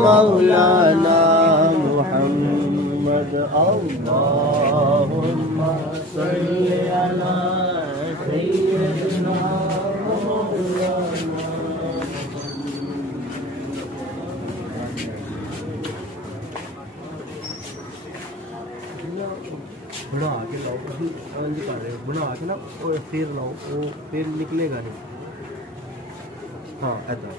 मौलाना मुहम्मद अल्लाहुम्मा सल्ली अला सय्यिदिना मौलाना। बना के लाओ, बना के ना और फिर लाओ, वो फिर निकलेगा नहीं। हाँ ऐसा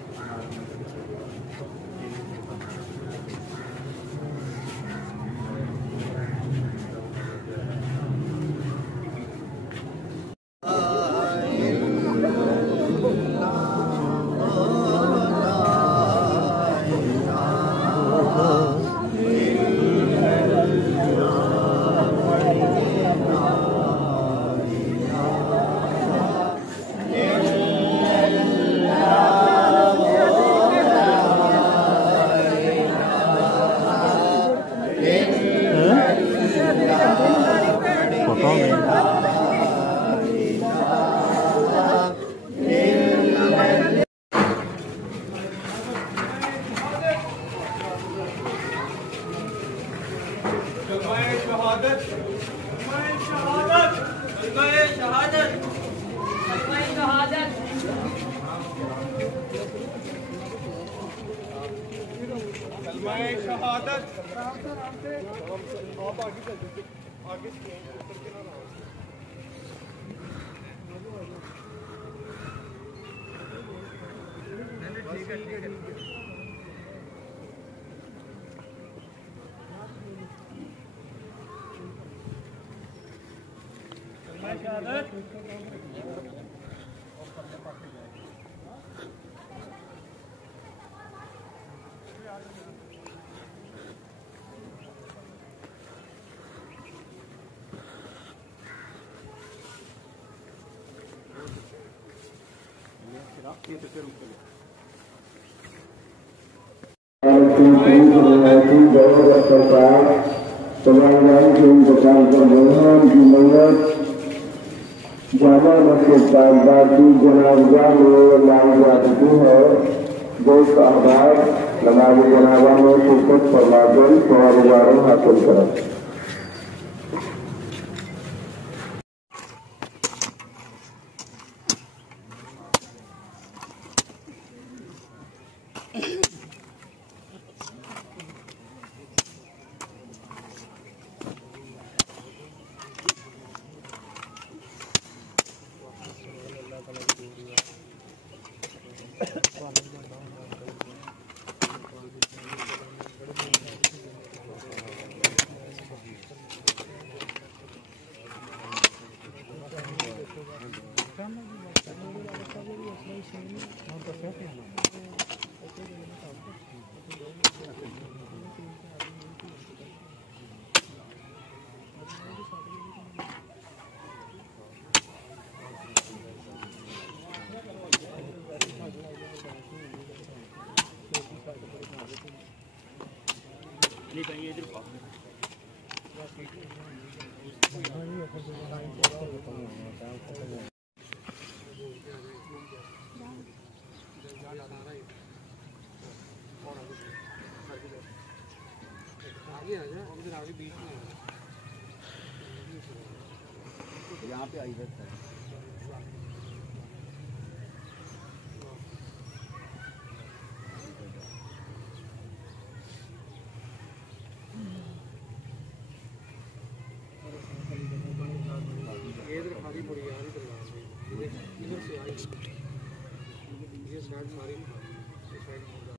तमाम के इंतकाल पर भगवान की मंगल जामा मस्जिद बाकी जनाजा में लाई जा चुकी है। दोस्त आभार नमाज जनाजा में शिरकत फरमाकर सवाल हासिल करें। यहाँ पे आई है इधर खाली पड़ी यार, इधर से आई ये साइड सारी